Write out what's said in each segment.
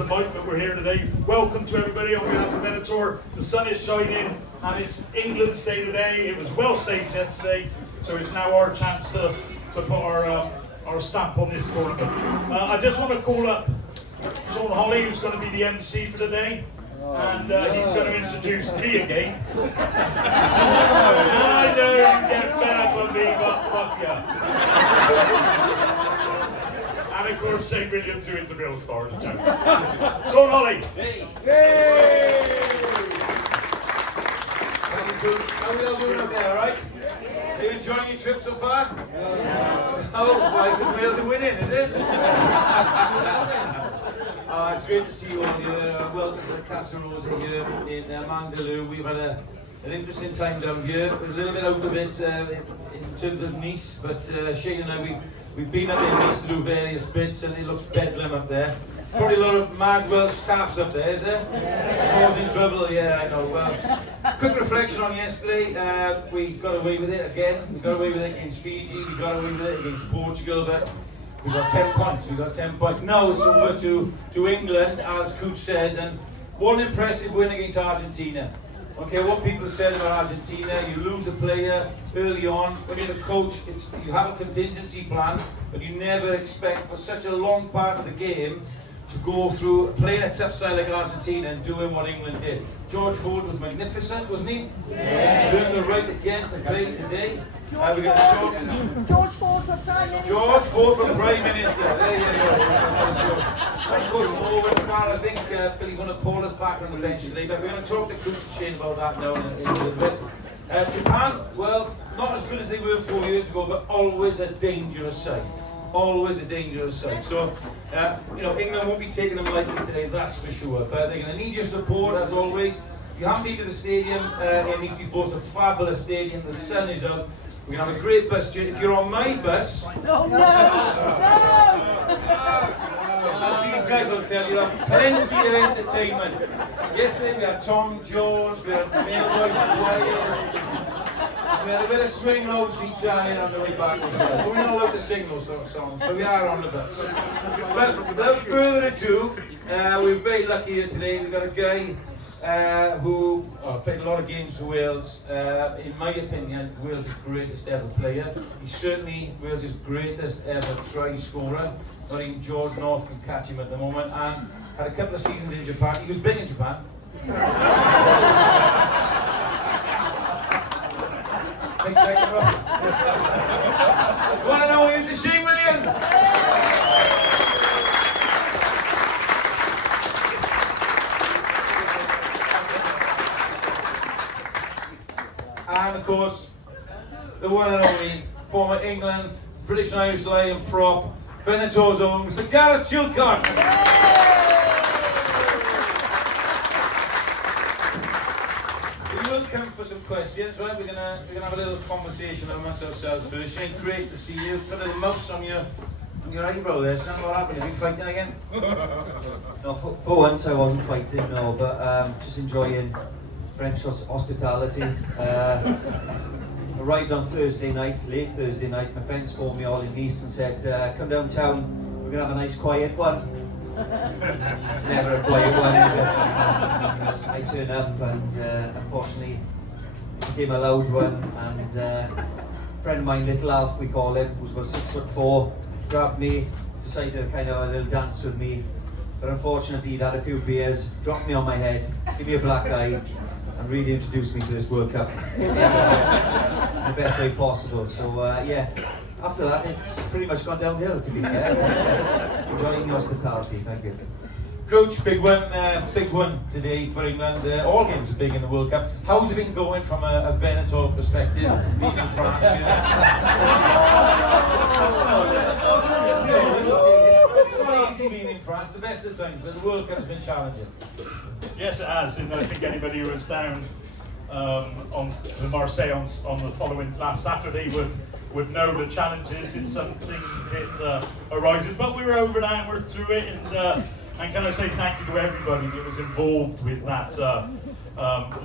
the mic, but we're here today. Welcome to everybody on behalf of Venatour. The sun is shining and it's England's day today. It was well staged yesterday, so it's now our chance to put our stamp on this tournament. I just want to call up Holley, who's going to be the MC for the day. And he's going to introduce me again. I know you get fed up on me, but fuck ya. And of course, St. Williams, who is a real star of the channel. Holley. Hey. Hey. How are we all doing up there, alright? Are you enjoying your trip so far? Oh, why? Because Wales are winning, is it? It's great to see you all here. Welcome to the Casarose here in Mandelieu. We've had an interesting time down here. We're a little bit out of it in terms of Nice, but Shane and I, we've been up in Nice to do various bits, and it looks bedlam up there. Probably a lot of mad Welsh staffs up there, is there? Causing trouble, yeah, I know. Well, quick reflection on yesterday. We got away with it again. We got away with it against Fiji. We got away with it against Portugal, but we got 10 points. We got 10 points. Now it's over to England, as Cooch said, and one impressive win against Argentina. Okay, what people said about Argentina, you lose a player early on. When you're the coach, you have a contingency plan, but you never expect for such a long part of the game to go through playing a tough side like Argentina and doing what England did. George Ford was magnificent, wasn't he? Yeah. Doing the right again to play today. We're going to talk. George Ford for Prime Minister. George Ford for Prime Minister. There you go. Of course, over the car, I think Billy's going to pull us back on the bench today, but we're going to talk to Cooch and Shane about that now in a little bit. Japan, well, not as good as they were 4 years ago, but always a dangerous side. Always a dangerous side. So, England won't be taking them lightly today, that's for sure. But they're going to need your support, as always. If you haven't been to the stadium in Nice before, it's a fabulous stadium. The sun is out. We're going to have a great bus. If you're on my bus, No! as these guys will tell you, plenty of entertainment. Yesterday we had Tom Jones, we had Male Boys and Wires. We had a bit of swing low sweet Charlie on the way back as well. We're not allowed to sing those sort of songs, but we are on the bus. But without further ado, we're very lucky here today. We've got a guy who played a lot of games for Wales. In my opinion, Wales' greatest ever player. He's certainly Wales' greatest ever try scorer. I think George North can catch him at the moment, and had a couple of seasons in Japan. He was big in Japan. Next second row. You want to know who's the Shane Williams? And of course, the one and only former England, British and Irish Lion prop, Venatour's own, Mr. Gareth Chilcott. Come for some questions, right? We're gonna have a little conversation amongst ourselves first. Shane, great to see you. Got a little mouse on your eyebrow there. Son, what happened? Have you fighting again? No, for once I wasn't fighting, no, but just enjoying French hospitality. Arrived on Thursday night, late Thursday night. My friends phoned me all in Nice and said, "Come downtown. We're gonna have a nice quiet one." It's never a quiet one, is it? I turn up and unfortunately it became a loud one, and a friend of mine, Little Alf we call him, who's about 6'4", grabbed me, decided to kind of have a little dance with me, but unfortunately he'd had a few beers, dropped me on my head, gave me a black eye, and really introduced me to this World Cup in the best way possible. So yeah. After that, it's pretty much gone downhill, to be fair. Enjoying the hospitality, thank you. Coach, big one today for England. All games are big in the World Cup. How's it been going from a Venatour perspective, being in France? It's not easy being in France, the best of times, but the World Cup has been challenging. Yes, it has. And I think anybody who was down to Marseille on the following last Saturday would know the challenges. It's some things it arises, but we were over that and we're through it. And can I say thank you to everybody that was involved with that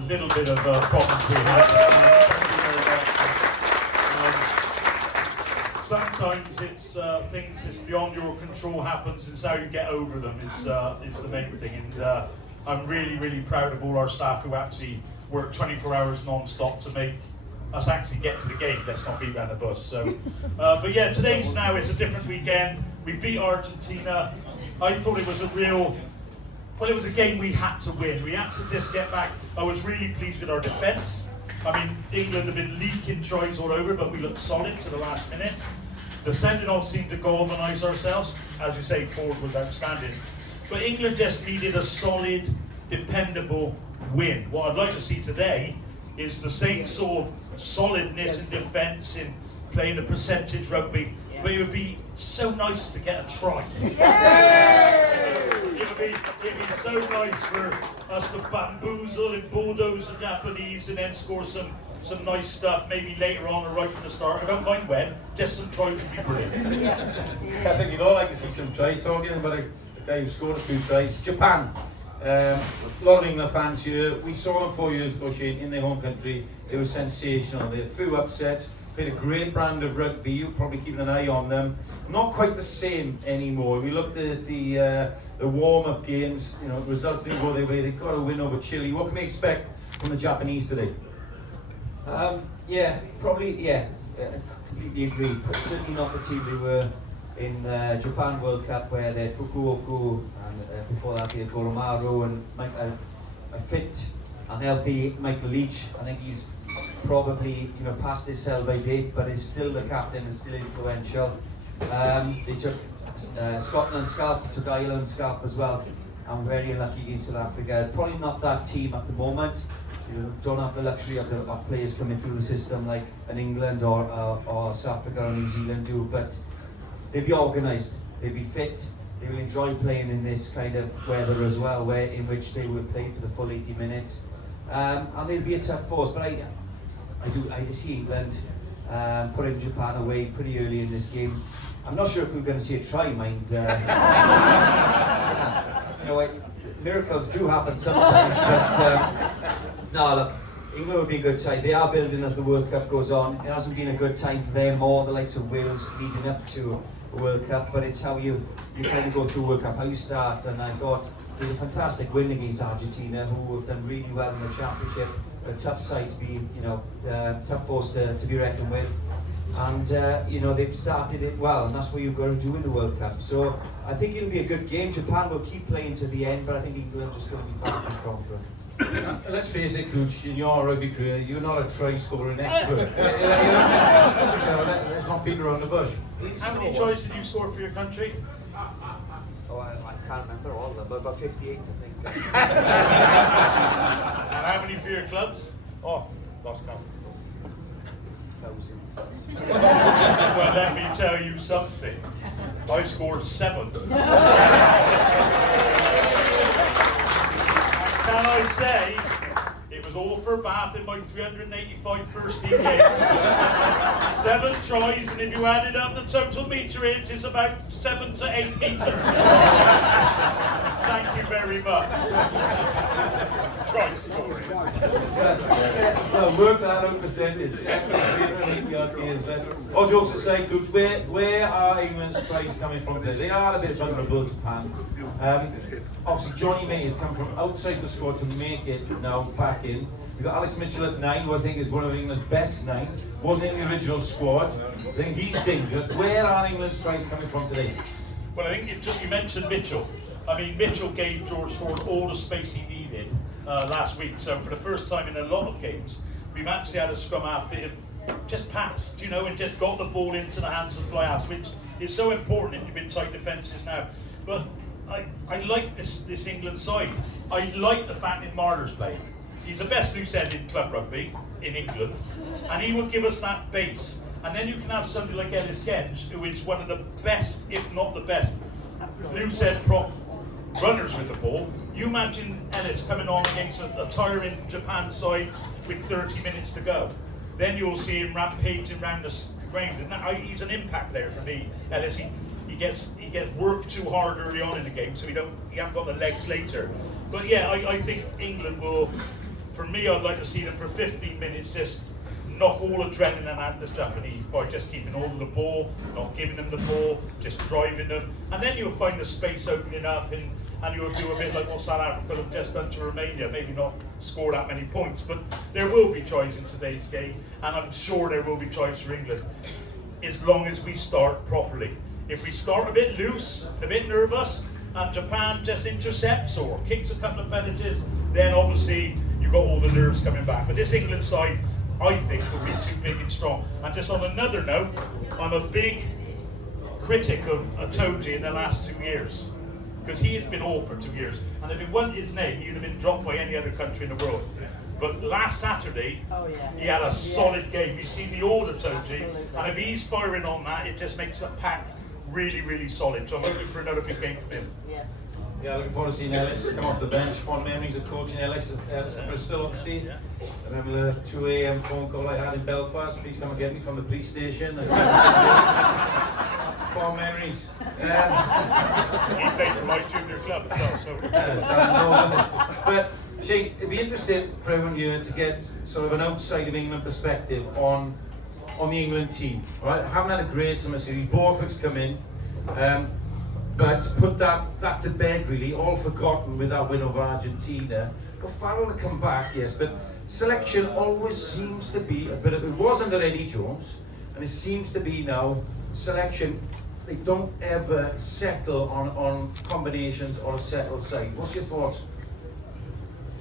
little bit of problems we had. sometimes it's things that's beyond your control happens, it's how you get over them is the main thing. And I'm really, really proud of all our staff who actually work 24 hours non-stop to make us actually get to the game. Let's not beat around the bush. So, but yeah, today's now is a different weekend. We beat Argentina. I thought it was it was a game we had to win. We had to just get back. I was really pleased with our defence. I mean, England have been leaking tries all over, but we looked solid to the last minute. The sending off seemed to galvanise ourselves. As you say, forward was outstanding. But England just needed a solid, dependable win. What I'd like to see today is the same sort of solidness in defence, in playing the percentage rugby, but it would be so nice to get a try. It'd be so nice for us to bamboozle and bulldoze the Japanese and then score some nice stuff, maybe later on or right from the start. I don't mind when, just some tries would be brilliant. I think you'd all like to see some tries. Talking about a guy who scored a few tries. Japan. A lot of England fans here. We saw them 4 years ago, Shane, in their home country. It was sensational. They had a few upsets. Played a great brand of rugby. You're probably keeping an eye on them. Not quite the same anymore. We looked at the warm-up games. You know, results didn't go their way. They got a win over Chile. What can we expect from the Japanese today? Completely agree. But certainly not the team they were in Japan World Cup, where they had Fukuoka, and before that they had Goromaru, and a fit and healthy Michael Leach. I think he's probably past his sell-by date, but is still the captain and still influential. They took Scotland scalp, took Ireland scalp as well, and very unlucky against South Africa. Probably not that team at the moment. You don't have the luxury of players coming through the system like an England or South Africa or New Zealand do, but they'll be organised, they'll be fit, they will enjoy playing in this kind of weather as well, in which they will play for the full 80 minutes. And they'll be a tough force, but I see England putting Japan away pretty early in this game. I'm not sure if we're going to see a try, mind. Miracles do happen sometimes, but no, look, England will be a good side. They are building as the World Cup goes on. It hasn't been a good time for them or the likes of Wales leading up to the World Cup, but it's how you kind of go through World Cup, how you start. And I thought it was a fantastic win against Argentina, who have done really well in the championship. A tough side to be, tough force to be reckoned with. And they've started it well, and that's what you've got to do in the World Cup. So I think it'll be a good game. Japan will keep playing to the end, but I think England is just going to be far too strong for it. Let's face it, Cooch, in your rugby career, you're not a try scoring expert. Let's not beat around the bush. How many tries did you score for your country? Oh, I can't remember all of them, but about 58, I think. And how many for your clubs? Oh, lost count. Thousands. Well, let me tell you something. I scored 7. Can I say, it was all for Bath in my 385 first team games. 7 tries, and if you added up the total meterage, it's about 7 to 8 meters. Thank you very much. Try scoring. So work that out percentage. 7 games. All jokes aside, Cooch, where are England's tries coming from today? They are a bit vulnerable, Japan. Obviously, Johnny May has come from outside the squad to make it now back in. We've got Alex Mitchell at 9, who I think is one of England's best 9s. Wasn't in the original squad. I think he's dangerous. Where are England's tries coming from today? Well, I think you mentioned Mitchell. I mean, Mitchell gave George Ford all the space he needed last week. So for the first time in a lot of games, we've actually had a scrum half that have just passed, and just got the ball into the hands of fly halves, which is so important in tight defences now. But I like this England side. I like the fact that Marler's playing. He's the best loose end in club rugby in England, and he will give us that base. And then you can have somebody like Ellis Genge, who is one of the best, if not the best, loose end prop runners with the ball. You imagine Ellis coming on against a tiring Japan side with 30 minutes to go. Then you'll see him rampaging around the ground. And he's an impact player for me, Ellis. He gets worked too hard early on in the game, so he haven't got the legs later. But yeah, I think England will. For me, I'd like to see them for 15 minutes just knock all adrenaline out of the Japanese by just keeping hold of the ball, not giving them the ball, just driving them, and then you'll find the space opening up, and you'll do a bit like what South Africa have just done to Romania, maybe not score that many points, but there will be tries in today's game, and I'm sure there will be tries for England, as long as we start properly. If we start a bit loose, a bit nervous, and Japan just intercepts or kicks a couple of penalties, then obviously you've got all the nerves coming back. But this England side, I think, will be too big and strong. And just on another note, I'm a big critic of Atoji in the last 2 years, because he has been off for 2 years. And if it wasn't his name, he'd have been dropped by any other country in the world. But last Saturday, he had a solid game. You've seen the old Atoji, and if he's firing on that, it just makes the pack really, really solid. So I'm hoping for another big game from him. Yeah, looking forward to seeing Ellis come off the bench. Fond memories of coaching Ellis at Bristol, obviously. I remember the 2 a.m. phone call I had in Belfast. Please come and get me from the police station. Fond memories. He played for my junior club as well, so. But Shane, it'd be interesting for everyone here to get sort of an outside of England perspective on the England team. Right, haven't had a great summer series. Borthwick's come in. But put that to bed really, all forgotten with that win over Argentina. Got Farrell to come back, yes, but selection always seems to be a bit of, it was under Eddie Jones, and it seems to be now, selection, they don't ever settle on combinations or a settled side. What's your thoughts?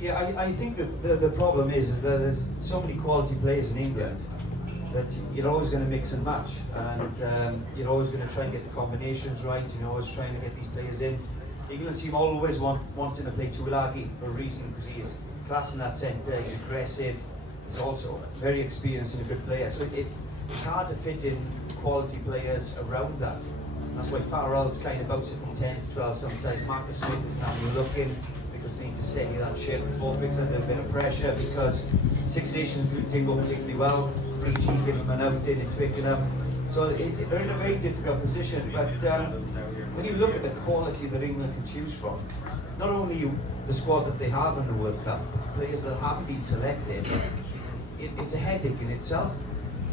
Yeah, I think that the problem is that there's so many quality players in England that you're always going to mix and match, and you're always going to try and get the combinations right, you're always trying to get these players in. England team always wanting to play Tulagi for a reason, because he is class in that centre, he's aggressive, he's also very experienced and a good player, so it's hard to fit in quality players around that. And that's why Farrell's kind of bounces from 10 to 12 sometimes. Marcus Smith is now looking, because they need to steady that ship. Borthwick's under a bit of pressure because Six Nations didn't go particularly well. Fiji giving them an outing in Twickenham. So they're in a very difficult position. But when you look at the quality that England can choose from, not only the squad that they have in the World Cup, players that haven't been selected, it's a headache in itself.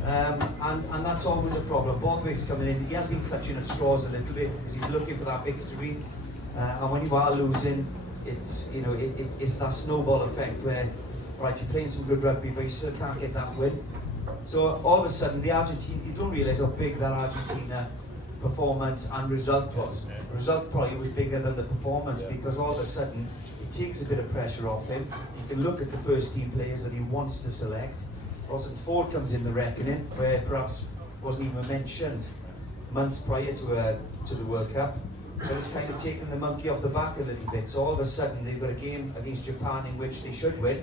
And that's always a problem. Borthwick's coming in, he has been clutching at straws a little bit because he's looking for that victory. And when you are losing, it's that snowball effect where, right, you're playing some good rugby, but you still can't get that win. So all of a sudden, the Argentina, you don't realise how big that Argentina performance and result was. The result probably was bigger than the performance, because all of a sudden, it takes a bit of pressure off him. You can look at the first team players that he wants to select. Also, Ford comes in the reckoning, where perhaps wasn't even mentioned months prior to the World Cup. But it's kind of taken the monkey off the back a little bit. So all of a sudden, they've got a game against Japan in which they should win.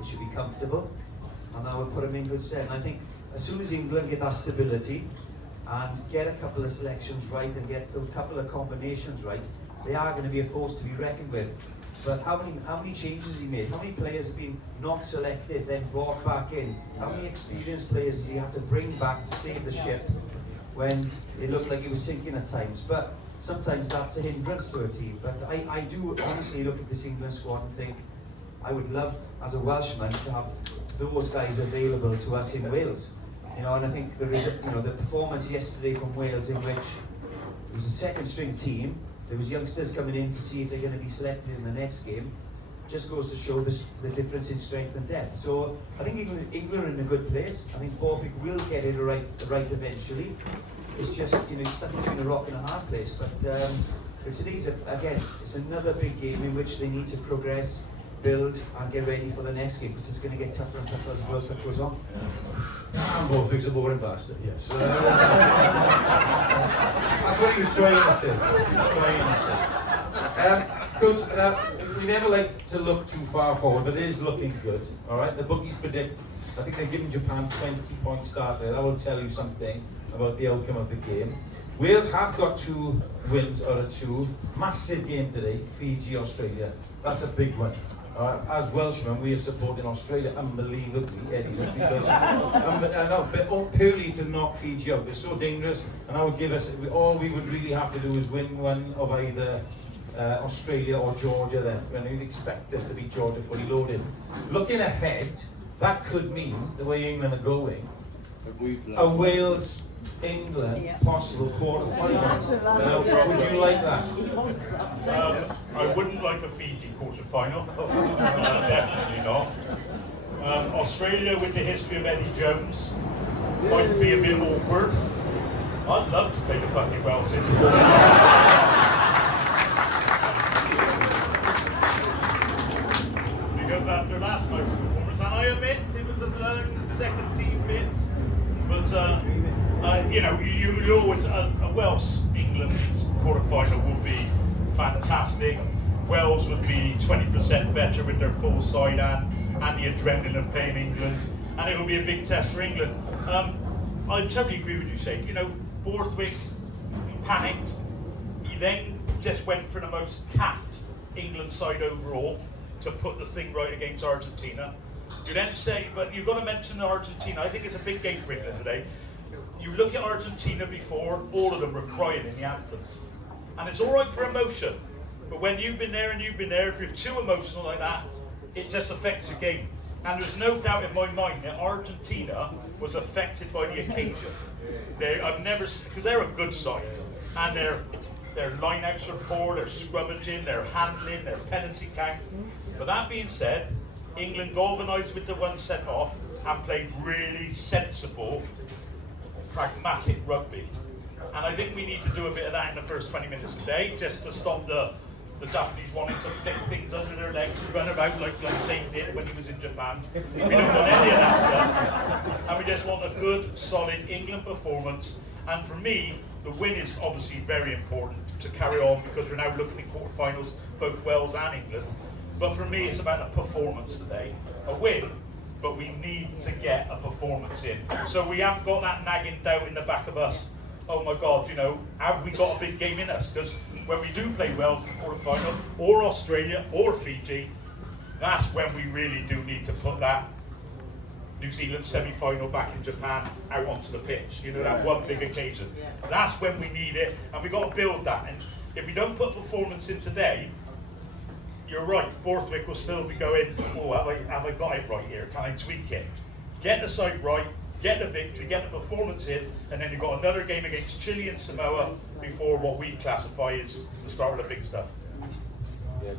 They should be comfortable. And that would put them in good stead. And I think as soon as England get that stability and get a couple of selections right and get a couple of combinations right, they are going to be a force to be reckoned with. But how many changes has he made? How many players have been not selected, then brought back in? How many experienced players does he have to bring back to save the ship when it looked like it was sinking at times? But sometimes that's a hindrance to a team. But I do honestly look at this England squad and think, I would love, as a Welshman, to have those guys available to us in Wales. And I think there is, the performance yesterday from Wales, in which it was a second string team. There was youngsters coming in to see if they're going to be selected in the next game. Just goes to show the difference in strength and depth. So I think England are in a good place. I think Borthwick will get it right eventually. It's just, you're stuck between a rock and a hard place. But today's, again, it's another big game in which they need to progress, build, and get ready for the next game, because it's going to get tougher and tougher as the World Cup goes on. And Borthwick's a boring bastard, yes. That's what he was trying to say. Coach, we never like to look too far forward, but it is looking good. All right, the bookies predict, I think they're giving Japan 20-point start there. That will tell you something about the outcome of the game. Wales have got 2 wins out of 2. Massive game today, Fiji, Australia. That's a big one. As Welshmen, we are supporting Australia unbelievably, Eddie, just because I know, but purely to knock Fiji out. They're so dangerous, and that would give us, all we would really have to do is win one of either Australia or Georgia then. And we'd expect this to be Georgia fully loaded. Looking ahead, that could mean, the way England are going, a Wales-England possible quarter-final. Would you like that? I wouldn't like a Fiji quarter-final. Definitely not. Australia, with the history of Eddie Jones, might be a bit awkward. I'd love to play the fucking Wales in the because after last night's performance, and I admit it was a lone second team bit, but you know, you always a Welsh England quarter-final would be fantastic. Wales would be 20% better with their full side and the adrenaline of playing England, and it will be a big test for England. I totally agree with you, Shane. You know, Borthwick panicked. He then just went for the most capped England side overall to put the thing right against Argentina. You then say, but you've got to mention Argentina. I think it's a big game for England today. You look at Argentina before, all of them were crying in the anthems. And it's all right for emotion, but when you've been there and you've been there, if you're too emotional like that, it just affects your game. And there's no doubt in my mind that Argentina was affected by the occasion. I've never, because they're a good side, and their line-outs are poor, their scrummaging, their handling, their penalty count. But that being said, England galvanised with the one sent off and played really sensible, pragmatic rugby. And I think we need to do a bit of that in the first 20 minutes a day, just to stop the Japanese wanting to flick things under their legs and run about like Shane did when he was in Japan. We don't want any of that stuff. And we just want a good, solid England performance. And for me, the win is obviously very important to carry on because we're now looking at quarterfinals, both Wales and England. But for me, it's about a performance today. A win, but we need to get a performance in. So we haven't got that nagging doubt in the back of us. Oh my God, you know, have we got a big game in us? Because when we do play Wales in the quarterfinal, or Australia, or Fiji, that's when we really do need to put that New Zealand semi-final back in Japan out onto the pitch. You know, that one big occasion. That's when we need it, and we've got to build that. And if we don't put performance in today, you're right, Borthwick will still be going, oh, have I got it right here? Can I tweak it? Get the side right, get the victory, get the performance in, and then you've got another game against Chile and Samoa before what we classify as the start of the big stuff.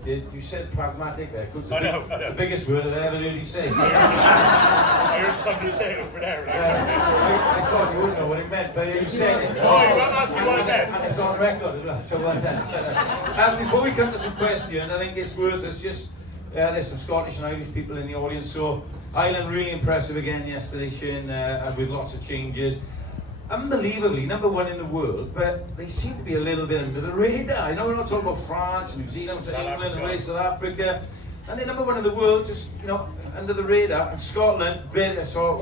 Yeah, you said pragmatic there. I know. It's the biggest word I've ever heard you say. I heard somebody say it over there. I thought you wouldn't know what it meant, but you said it. Oh, you got to ask me what it meant. And it's on record as well, so well done. Before we come to some questions, I think it's worth us just, there's some Scottish and Irish people in the audience, so Ireland really impressive again yesterday, Shane, with lots of changes. Unbelievably, number one in the world, but they seem to be a little bit under the radar. I know we're not talking about France, New Zealand, England, and South Africa, and they're number one in the world, just, you know, under the radar. And Scotland, I saw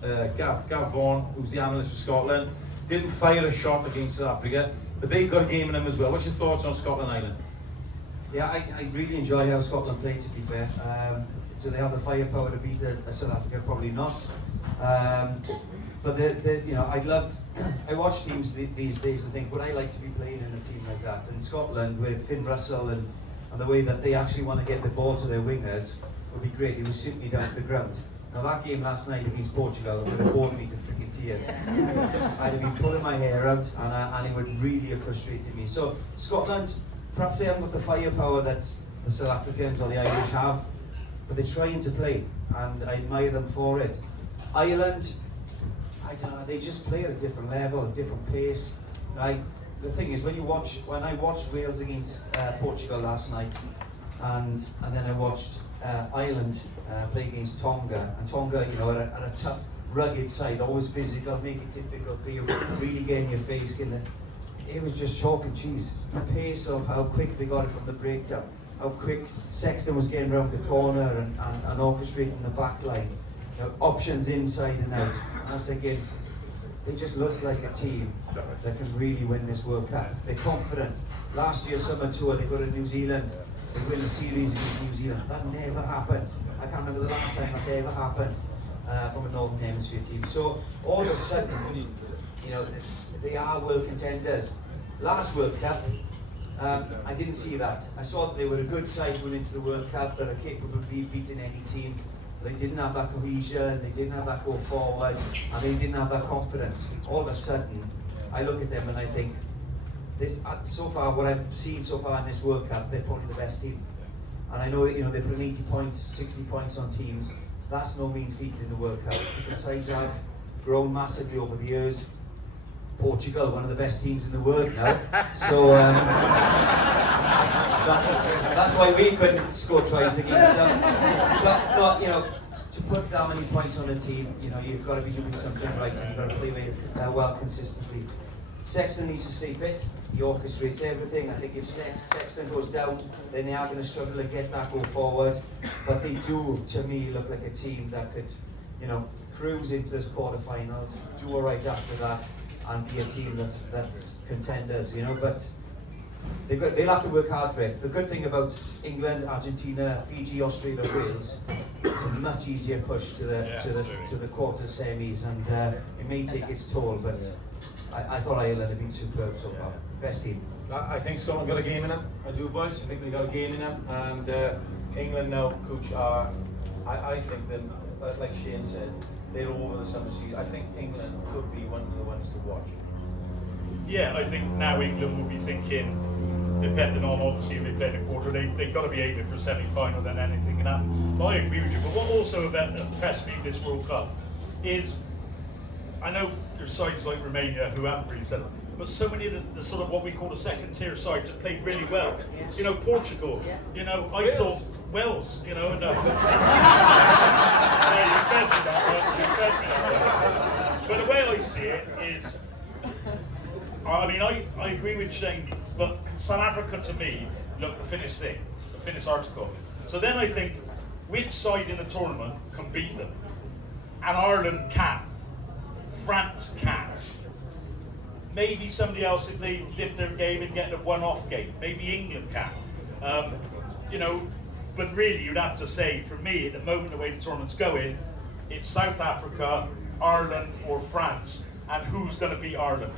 Gav Vaughan, who's the analyst for Scotland, didn't fire a shot against South Africa, but they've got a game in them as well. What's your thoughts on Scotland, Ireland? Yeah, I really enjoy how Scotland played, to be fair. Do they have the firepower to beat South Africa? Probably not. But you know, I watch teams these days and think, would I like to be playing in a team like that? In Scotland, with Finn Russell and the way that they actually want to get the ball to their wingers, would be great. It was simply down to the ground. Now that game last night against Portugal would have bored me to freaking tears. I'd have been pulling my hair out, and it would really have frustrated me. So Scotland, perhaps they haven't got the firepower that the South Africans or the Irish have, but they're trying to play, and I admire them for it. Ireland, I don't know, they just play at a different level, a different pace. The thing is, when I watched Wales against Portugal last night, and then I watched Ireland play against Tonga, and Tonga, you know, are a tough, rugged side, always physical, make it difficult for you, really get in your face. It was just chalk and cheese. The pace of how quick they got it from the breakdown, how quick Sexton was getting around the corner and orchestrating the back line. You know, options inside and out. And I was thinking, they just look like a team that can really win this World Cup. They're confident. Last year, summer tour, they go to New Zealand, they win the series against New Zealand. That never happened. I can't remember the last time that ever happened from a Northern Hemisphere team. So all of a sudden, you know, they are world contenders. Last World Cup, I didn't see that. I saw that they were a good side going into the World Cup, that are capable of beating any team. They didn't have that cohesion, they didn't have that go forward, and they didn't have that confidence. All of a sudden, I look at them and I think, this so far, what I've seen so far in this World Cup, they're probably the best team. And I know that, you know, they're putting 80 points, 60 points on teams. That's no mean feat in the World Cup. The sides have grown massively over the years. Portugal, one of the best teams in the world now. So that's why we couldn't score tries against them. But you know, to put that many points on a team, you know, you've got to be doing something right, and you've got to play well consistently. Sexton needs to stay fit. He orchestrates everything. I think if Sexton goes down, then they are going to struggle to get that go forward. But they do, to me, look like a team that could, you know, cruise into the quarterfinals, do all right after that, and be a team that's contenders, you know. But they'll have to work hard for it. The good thing about England, Argentina, Fiji, Australia, Wales, it's a much easier push to the quarters, semis, and it may take its toll. But I thought Ireland had been superb so far. Best team. I think Scotland got a game in them. I do, boys. I think they got a game in them. And England now, Cooch, I think that, like Shane said, they're over the summer season. I think England could be one of the ones to watch. Yeah, I think now England will be thinking, depending on obviously if they play the quarter, they've got to be aiming for semi-final, then anything can happen. But I agree with you. But what also impressed me this World Cup is, I know there's sides like Romania who haven't really said it, but so many of the sort of what we call the second tier sides have played really well. You know, Portugal, you know, I thought Wales, you know, and yeah, you fed me that, right? You fed me that, right? But the way I see it is, I mean, I agree with Shane, but South Africa to me, look, the finished thing, the finished article. So then I think, which side in the tournament can beat them? And Ireland can. France can. Maybe somebody else, if they lift their game and get a one-off game. Maybe England can. You know, but really you'd have to say, for me, at the moment, the way the tournament's going, it's South Africa, Ireland, or France. And who's going to beat Ireland?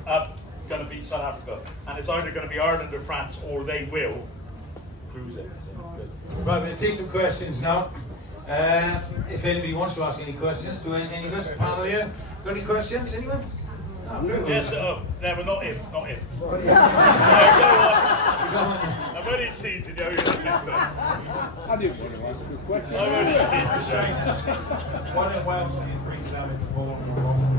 Going to beat South Africa. And it's either going to be Ireland or France, or they will cruise it. Right, we're going to take some questions now. If anybody wants to ask any questions, do any of us panel here? Got any questions, anyone? No, yes, no, but not him. Go on. I'm only teasing you. I do want to ask a good question. I'm only teasing you. Why don't Wales give free salmon the ball more often?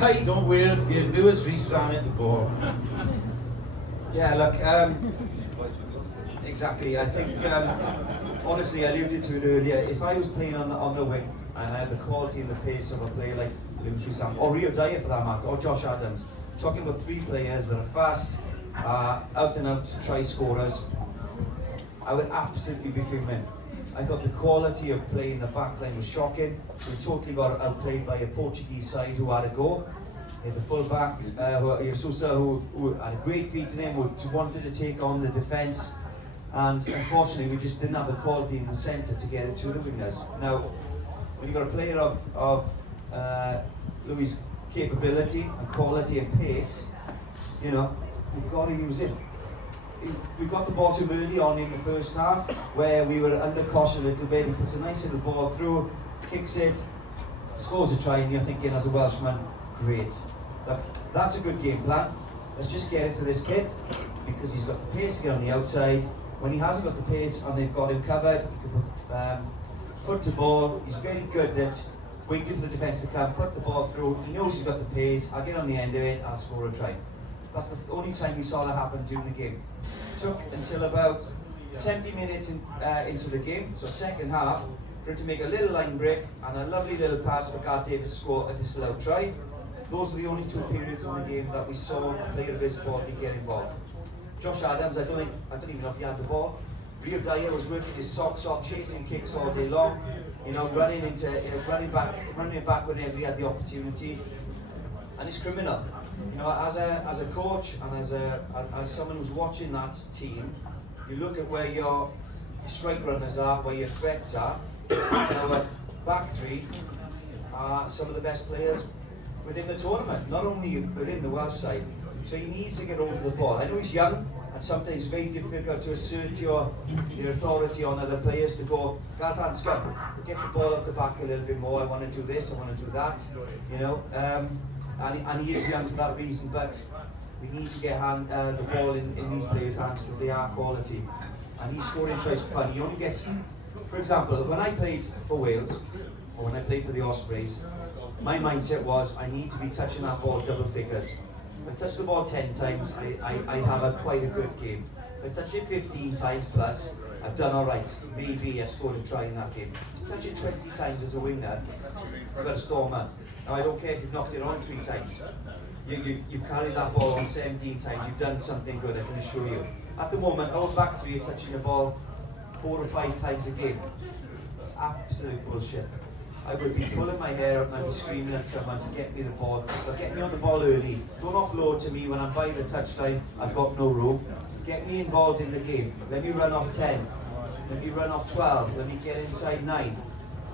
Why don't Wales give Lewis Rees Salmon the ball? Yeah, look, exactly. I think, honestly, I alluded to it earlier. If I was playing on the wing and I had the quality and the pace of a player like Lewis Sam, or Rio Dyer for that matter, or Josh Adams, talking about three players that are fast, out and out try scorers, I would absolutely be fuming. I thought the quality of play in the back line was shocking. We totally got outplayed by a Portuguese side who had a go. The full-back, Sousa, who had a great feat in him, who wanted to take on the defence, and unfortunately we just didn't have the quality in the centre to get it to the wingers. Now, when you've got a player of Louis' capability and quality and pace, you know, we've got to use it. We got the ball too early on in the first half, where we were under caution a little bit. He puts a nice little ball through, kicks it, scores a try, and you're thinking as a Welshman, great. Look, that's a good game plan. Let's just get it to this kid, because he's got the pace to get on the outside. When he hasn't got the pace and they've got him covered, he can put foot to ball. He's very good at waiting for the defence to come, put the ball through. He knows he's got the pace. I'll get on the end of it, I'll score a try. That's the only time we saw that happen during the game. It took until about 70 minutes into the game, so second half, for him to make a little line break and a lovely little pass for Gareth Davis to score a disallowed try. Those were the only two periods in the game that we saw a player of his quality get involved. Josh Adams, I don't even know if he had the ball. Rio Dyer was working his socks off, chasing kicks all day long, you know, running back whenever he had the opportunity, and it's criminal. You know, as a coach and as someone who's watching that team, you look at where your strike runners are, where your threats are. Our back three are some of the best players within the tournament, not only within the Welsh side. So he needs to get over the ball. I know he's young, and sometimes it's very difficult to assert your authority on other players to go, Gareth Anscombe, get the ball up the back a little bit more, I want to do this, I want to do that, you know. And he is young for that reason, but we need to get the ball in these players' hands because they are quality. And he's scoring tries for fun. He only gets, for example, when I played for Wales, or when I played for the Ospreys, my mindset was I need to be touching that ball double figures. If I touch the ball 10 times, I have quite a good game. If I touch it 15 times plus, I've done alright. Maybe I've scored a try in that game. If you touch it 20 times as a winger, you've got a stormer. Now I don't care if you've knocked it on 3 times. You've carried that ball on 17 times, you've done something good, I can assure you. At the moment, I was back for you touching the ball 4 or 5 times a game. It's absolute bullshit. I would be pulling my hair up and I'd be screaming at someone to get me the ball. But get me on the ball early. Don't offload to me when I'm by the touchline, I've got no room. Get me involved in the game. Let me run off 10. Let me run off 12. Let me get inside 9.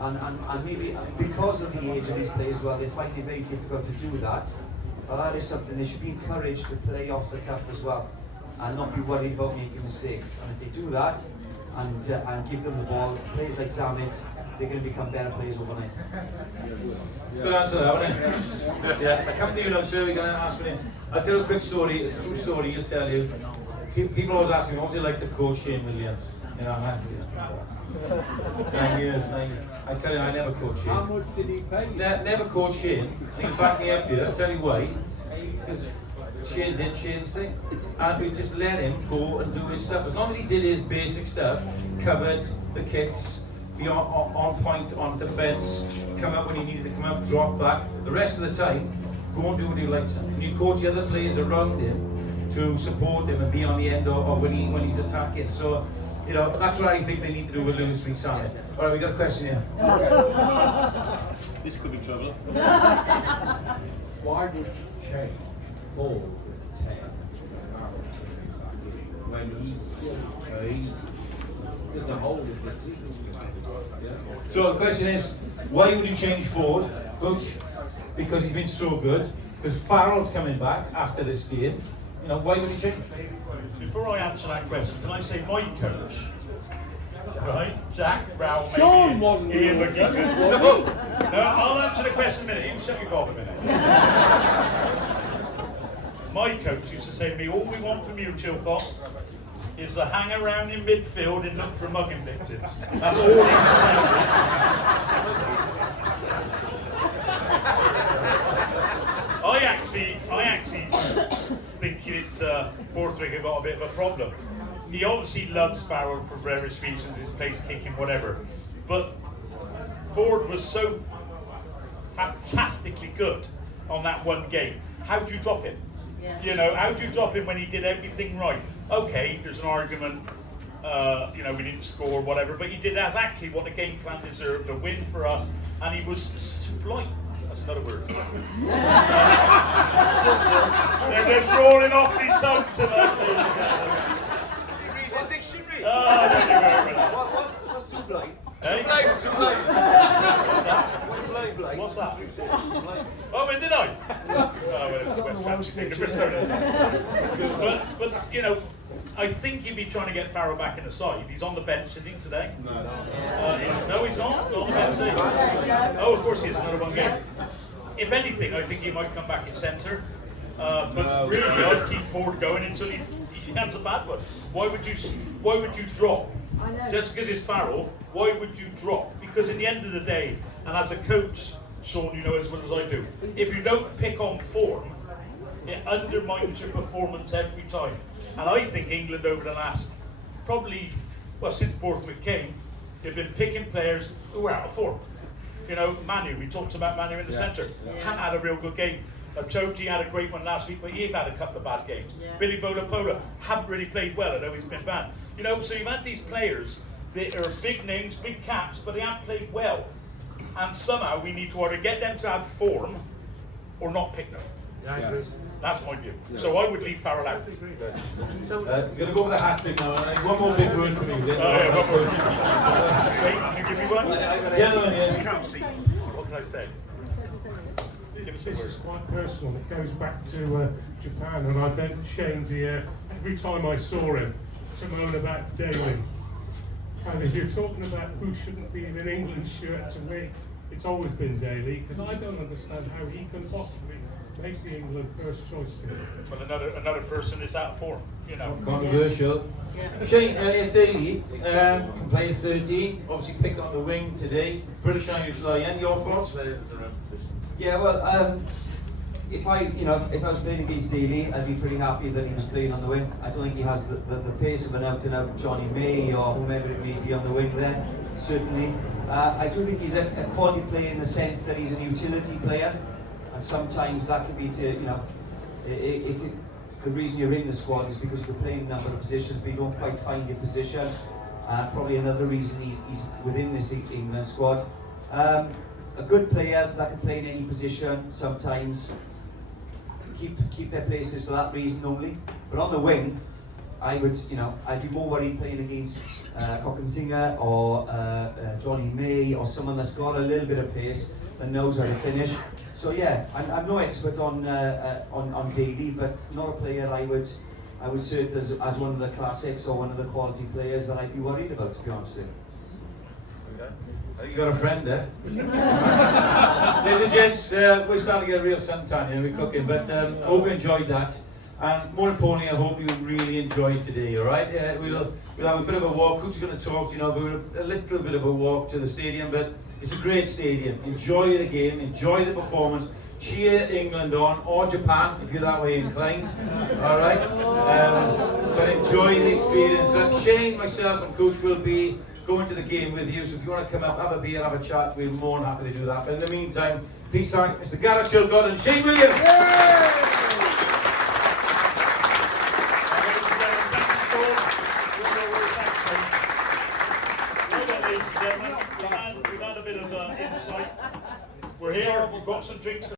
And maybe because of the age of these players, well, they find it very difficult to do that. But that is something they should be encouraged to play off the cuff as well, and not be worried about making mistakes. And if they do that, and give them the ball, players like Zamet, they're going to become better players overnight. Good answer, that one. Yeah, I can't even answer. We're going to ask me. I'll tell you a quick story, a true story. He'll tell you. People always ask me, what's it like to coach Shane Williams? You know, 9 years. I tell you, I never coached Shane. How much did he pay? Never coached Shane. He backed me up here. I'll tell you why. Because Shane did Shane's thing. And we just let him go and do his stuff. As long as he did his basic stuff, covered the kicks, be on point on defence, come up when he needed to come up, drop back. The rest of the time, go and do what he likes. And you coach the other players around him to support him and be on the end or when he's attacking. So, you know, that's what I think they need to do with Lewis Reed Samet. All right, we got a question here. This could be trouble. Why would Shane fall 10 when he still did the whole of the season? So the question is, why would you change Ford, Cooch? Because he's been so good. Because Farrell's coming back after this game. You know, why would you change? Before I answer that question, can I say my coach? Right, Jack, Ralph, Sean maybe wasn't Ian good. McGeegan. No, I'll answer the question in a minute. You shut your gob a minute. My coach used to say to me, all we want from you, Chilcott, is to hang around in midfield and look for mugging victims. That's all he used to tell me. I actually think that Borthwick have got a bit of a problem. He obviously loves Farrell for various reasons, his place kicking, whatever. But Ford was so fantastically good on that one game. How do you drop him? Yeah. You know, how do you drop him when he did everything right? Okay, there's an argument, you know, we didn't score, whatever, but he did exactly what the game plan deserved, a win for us, and he was sublime. That's another word. They're just rolling off my tongue tonight. Did you read the dictionary? Oh, don't you worry about that. What's sublime? Eh? Sublime. What's that? Oh, when did I? Oh, well, it's the West Country thing. The Bristol. But, you know, I think he'd be trying to get Farrell back in the side. He's on the bench, isn't he, today? No, he's not. Not on the bench today. Oh, of course he is. Another one game. If anything, I think he might come back in centre. But really, I'd keep Ford going until he has a bad one. Why would you drop? Just because it's Farrell, why would you drop? Because at the end of the day, and as a coach, Sean, you know as well as I do, if you don't pick on form, it undermines your performance every time. And I think England over the last, probably, well, since Borthwick came, they've been picking players who are out of form. You know, Manu, we talked about Manu in the centre, hadn't had a real good game. Choji had a great one last week, but he's had a couple of bad games. Yeah. Billy Volapola haven't really played well, I know he's been banned. You know, so you've had these players that are big names, big caps, but they haven't played well. And somehow we need to either get them to have form or not pick them. That's my view. So I would leave Farrell out. So, we're going to go with the hat trick now. One more big word from you. Yeah, one more. Wait, can you give me one? Gentlemen, yeah. What can I say? Give us a This word. is quite personal. It goes back to Japan, and I bet Shane's here every time I saw him, to moan about Daly. And if you're talking about who shouldn't be in an England shirt, to me, it's always been Daly, because I don't understand how he can possibly make the England first choice team. Well, another person is out for, you know. Controversial. Shane Elliott Daly can play 13, obviously picked on the wing today. British Irish Lion, your thoughts? Yeah, well, if I was playing against Daly, I'd be pretty happy that he was playing on the wing. I don't think he has the pace of an out-and-out Johnny May or whomever it may be on the wing there, certainly. I do think he's a quality player in the sense that he's a utility player, and sometimes that could be the reason you're in the squad is because you're playing a number of positions but you don't quite find your position. Probably another reason he's within this England squad. A good player that can play in any position sometimes. Keep their places for that reason only. But on the wing, I'd be more worried playing against Cockensinger or Johnny May or someone that's got a little bit of pace and knows how to finish. So yeah, I'm no expert on Daly, but not a player I would cert as one of the classics or one of the quality players that I'd be worried about, to be honest with you. You got a friend there. Ladies and gents, we're starting to get a real suntan here, we're cooking, but I hope you enjoyed that. And more importantly, I hope you really enjoyed today, alright? We'll have a bit of a walk. Cooch is going to talk, but a little bit of a walk to the stadium, but it's a great stadium. Enjoy the game, enjoy the performance. Cheer England on, or Japan, if you're that way inclined, alright? But enjoy the experience. Shane, myself and Cooch will be going to the game with you, so if you want to come up, have a beer, have a chat, we're more than happy to do that. But in the meantime, please thank Mr. Gareth Chilcott and Shane Williams. We've had a bit of insight. We're here, we've got some drinks.